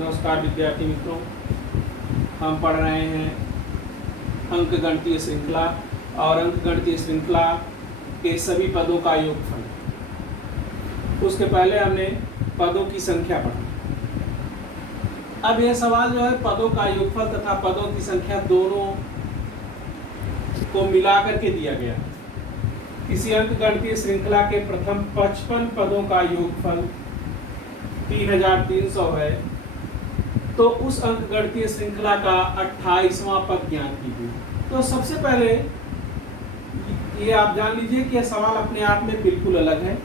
नमस्कार विद्यार्थी मित्रों, हम पढ़ रहे हैं अंकगणितीय श्रृंखला और अंकगणितीय श्रृंखला के सभी पदों का योगफल। उसके पहले हमने पदों की संख्या पढ़ी। अब यह सवाल जो है पदों का योगफल तथा पदों की संख्या दोनों को मिलाकर के दिया गया। किसी अंकगणितीय श्रृंखला के प्रथम 55 पदों का योगफल 3300 है, तो उस अंकगणितीय श्रृंखला का 28वां पद ज्ञात कीजिए। तो सबसे पहले ये आप जान लीजिए कि यह सवाल अपने आप में बिल्कुल अलग है।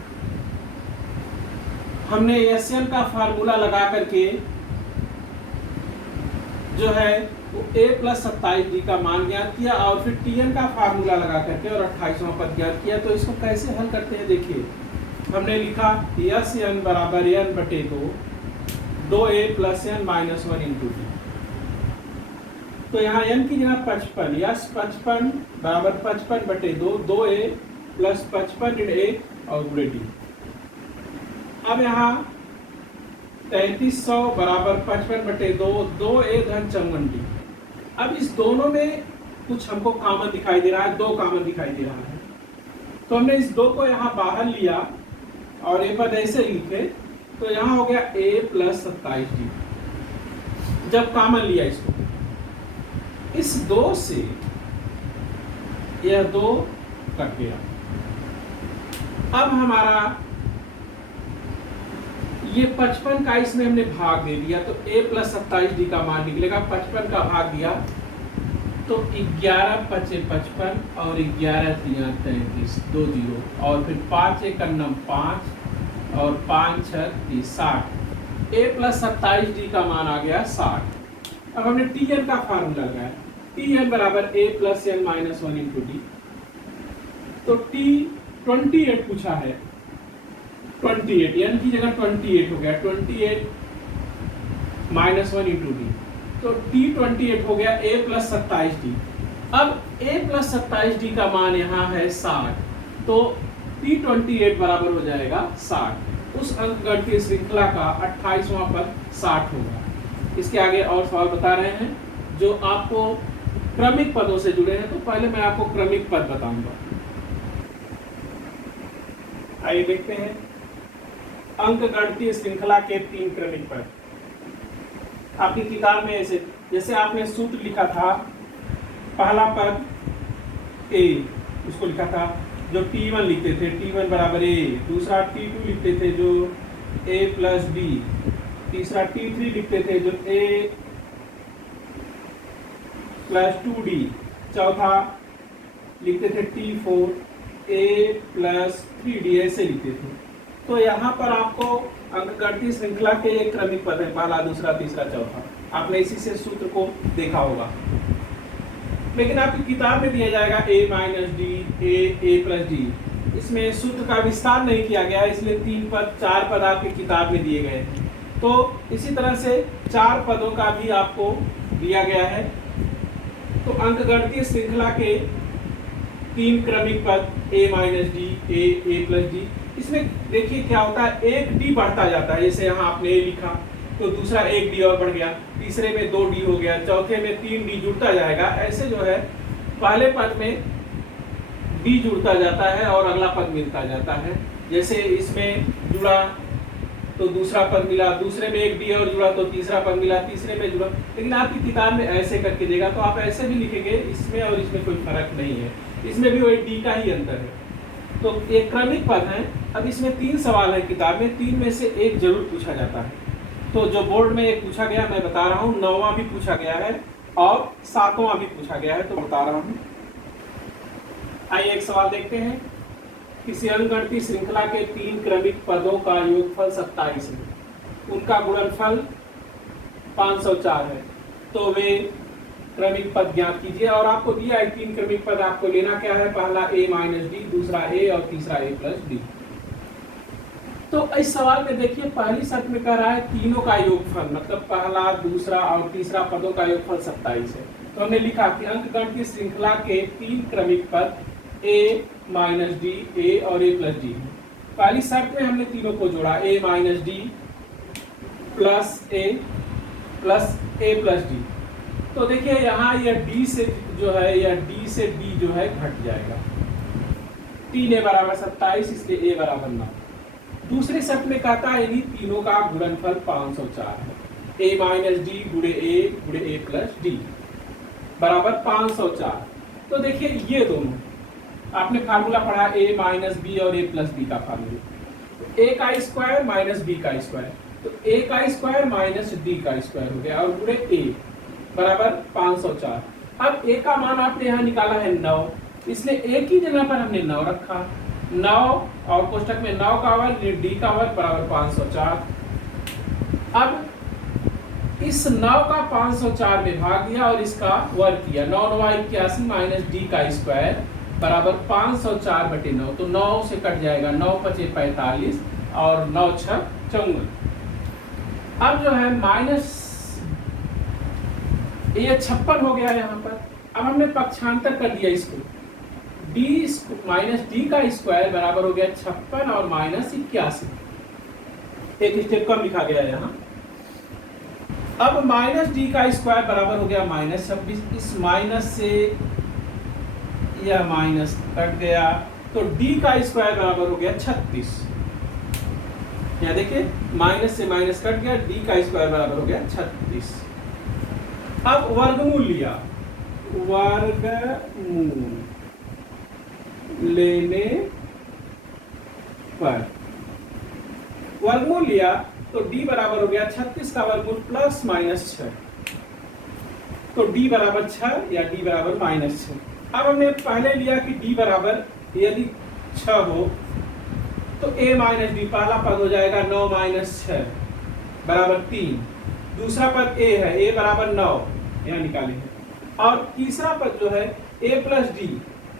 हमने SN का फार्मूला लगा करके जो है वो a+27d का मान ज्ञात किया और फिर TN का फार्मूला लगा करके और 28वां पद ज्ञात किया। तो इसको कैसे हल करते हैं देखिए। हमने लिखा SN बराबर n/2 2a + n - 1 × d। तो यहाँ n की जगह 55, यस 55 बराबर 55/2 2a + 55 × a और गुणे d। अब यहाँ 3300 बराबर 55/2 2a + 54d। अब इस दोनों में कुछ हमको कॉमन दिखाई दे रहा है, दो कॉमन दिखाई दे रहा है। तो हमने इस दो को यहाँ बाहर लिया और ए पद ऐसे लिखे, तो यहाँ हो गया a + 27d। जब कॉमन लिया इसको, इस दो से यह दो कट गया। अब हमारा ये 55 का इसमें हमने भाग दे दिया, तो a + 27d का मान निकलेगा। 55 का भाग दिया तो 11 × 5 = 55 और 11 × 3 = 33 2 0 और फिर 5 × 1 = 5 और 5 × 6 = 60। a + 27d का मान आ गया 60। अब हमने TN का फार्मूला लगाया, TN बराबर a + n - 1 × d। तो T 28 पूछा है, 28 n की जगह 28 हो गया, 28 - 1 × d। तो T 28 हो गया a + 27d। अब a + 27d का मान यहाँ है 60, तो T 28 बराबर हो जाएगा 60। उस अंकगणितीय श्रृंखला का 28वां पद 60 होगा। इसके आगे और सवाल बता रहे हैं जो आपको क्रमिक पदों से जुड़े हैं। तो पहले मैं आपको क्रमिक पद बताऊंगा। आइए देखते हैं अंकगणितीय श्रृंखला के 3 क्रमिक पद। आपकी किताब में ऐसे जैसे आपने सूत्र लिखा था, पहला पद a, उसको लिखा था जो T1 लिखते थे, T1 बराबर a। दूसरा T2 लिखते थे जो a + b। तीसरा T3 लिखते थे जो a + 2d। चौथा लिखते थे T4 a + 3d, ऐसे लिखते थे। तो यहाँ पर आपको अंकगणितीय श्रृंखला के एक क्रमिक पद है, पहला, दूसरा, तीसरा, चौथा। आपने इसी से सूत्र को देखा होगा। लेकिन आपकी किताब में दिया जाएगा a - d a + d। इसमें सूत्र का विस्तार नहीं किया गया, इसलिए 4 पद आपकी किताब में दिए गए हैं। तो इसी तरह से 4 पदों का भी आपको दिया गया है। तो अंकगणितीय श्रृंखला के 3 क्रमिक पद a - d a + d। इसमें देखिए क्या होता है, एक d बढ़ता जाता है। जैसे यहाँ आपने a लिखा तो दूसरा एक d और बढ़ गया, तीसरे में 2d हो गया, चौथे में 3d जुड़ता जाएगा। ऐसे जो है पहले पद में d जुड़ता जाता है और अगला पद मिलता जाता है। जैसे इसमें जुड़ा तो दूसरा पद मिला, दूसरे में एक d और जुड़ा तो तीसरा पद मिला, तीसरे में जुड़ा। लेकिन आपकी किताब में ऐसे करके देगा, तो आप ऐसे भी लिखेंगे, इसमें और इसमें कोई फर्क नहीं है। इसमें भी वही d का ही अंतर है। तो ये क्रमिक पद है। अब इसमें 3 सवाल है किताब में, 3 में से एक जरूर पूछा जाता है। तो जो बोर्ड में एक पूछा गया, मैं बता रहा हूँ, 9वां भी पूछा गया है और 7वां भी पूछा गया है, तो बता रहा हूँ। आइए एक सवाल देखते हैं। किसी अंकगणितीय श्रृंखला के 3 क्रमिक पदों का योगफल 27 है, उनका गुणनफल 504 है, तो वे क्रमिक पद ज्ञात कीजिए। और आपको दिया है 3 क्रमिक पद, आपको लेना क्या है, पहला a - d, दूसरा a और तीसरा a + d। तो इस सवाल में देखिए पहली शर्त में कह रहा है तीनों का योगफल, मतलब पहला, दूसरा और तीसरा पदों का योगफल 27 है। तो हमने लिखा कि अंकगणितीय श्रृंखला के 3 क्रमिक पद a - d a और a + d। पहली शर्त में हमने तीनों को जोड़ा, a - d + a plus A plus D. तो देखिए यहाँ यह डी से जो है, यह डी से डी जो है घट जाएगा। 3a बराबर 27, इसलिए a बराबर 9। दूसरे शर्त में कहता है इन्हीं तीनों का गुणनफल 504 है। a माइनस डी गुणे ए प्लस डी बराबर 504। तो देखिए ये दोनों आपने फार्मूला पढ़ा a माइनस बी और a प्लस बी का फार्मूला। a का स्क्वायर माइनस b का स्क्वायर, तो a का स्क्वायर माइनस d का स्क्वायर हो गया और गुणे a बराबर 504। अब a का मान आपने यहाँ निकाला है 9, इसलिए a की जगह पर हमने 9 रखा। 9 और कोष्टक में 9 का वर्ग d का वर्ग बराबर 504। अब इस 9 का 504 में भाग दिया और इसका वर्ग किया। 9 9 81 माइनस डी का स्क्वायर बराबर 504 बटे 9। तो 9 से कट जाएगा, 9 पचे 45 और 9 छः 54। अब जो है माइनस ये 56 हो गया यहाँ पर। अब हमने पक्षांतर कर दिया इसको, डी माइनस डी का स्क्वायर बराबर हो गया 56 और माइनस 81। एक स्टेप कम लिखा गया यहाँ। अब माइनस डी का स्क्वायर बराबर हो गया माइनस 26। इस माइनस से यह माइनस कट गया, तो डी का स्क्वायर बराबर हो गया 36। यहाँ देखिए माइनस से माइनस कट गया, डी का स्क्वायर बराबर हो गया 36। अब वर्गमूल लिया, वर्गमूल लेने पर वर्गमूल लिया तो d बराबर हो गया 36 का वर्गमूल प्लस माइनस 6। तो d बराबर 6 या d बराबर माइनस 6। अब हमने पहले लिया कि d बराबर यदि 6 हो तो a माइनस डी, पहला पद हो जाएगा 9 माइनस 6 बराबर 3। दूसरा पद a है, a बराबर 9 यहाँ निकालेंगे। और तीसरा पद जो है a प्लस डी,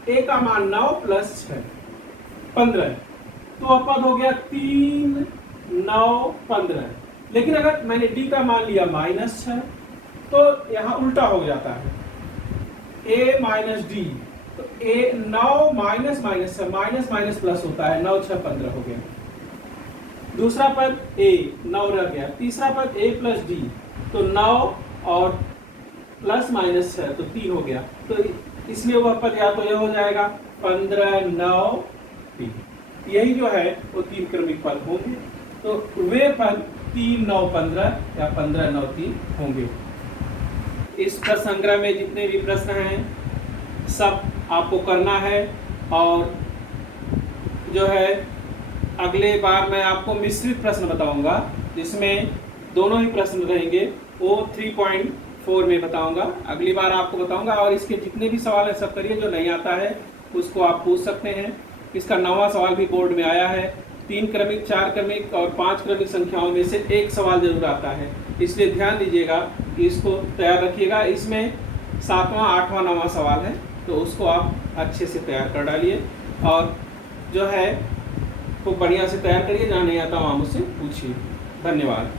a का मान 9 प्लस 6 15। तो वह पद हो गया 3 9 15। लेकिन अगर मैंने d का मान लिया माइनस 6 तो यहाँ उल्टा हो जाता है, a माइनस डी, तो a 9 minus minus 6, minus minus plus होता है, 9 6 15 हो गया। दूसरा पद a 9 रह गया। तीसरा पद a प्लस डी, तो 9 और प्लस माइनस 6 तो 3 हो गया। तो इसमें वह पद या तो यह हो जाएगा 15 9 3, यही जो है वो 3 क्रमिक पद होंगे। तो वे पद 3 9 15 या 15 9 3 होंगे। इस प्रश्न संग्रह में जितने भी प्रश्न हैं सब आपको करना है, और जो है अगले बार मैं आपको मिश्रित प्रश्न बताऊंगा, जिसमें दोनों ही प्रश्न रहेंगे, वो 3.4 में बताऊंगा। अगली बार आपको बताऊंगा, और इसके जितने भी सवाल है सब करिए, जो नहीं आता है उसको आप पूछ सकते हैं। इसका 9वां सवाल भी बोर्ड में आया है। 3 क्रमिक 4 क्रमिक और 5 क्रमिक संख्याओं में से एक सवाल जरूर आता है, इसलिए ध्यान दीजिएगा कि इसको तैयार रखिएगा। इसमें 7वां 8वां 9वां सवाल है, तो उसको आप अच्छे से तैयार कर डालिए, और जो है खूब बढ़िया से तैयार करिए। जहाँ नहीं आता वहाँ मुझसे पूछिए। धन्यवाद।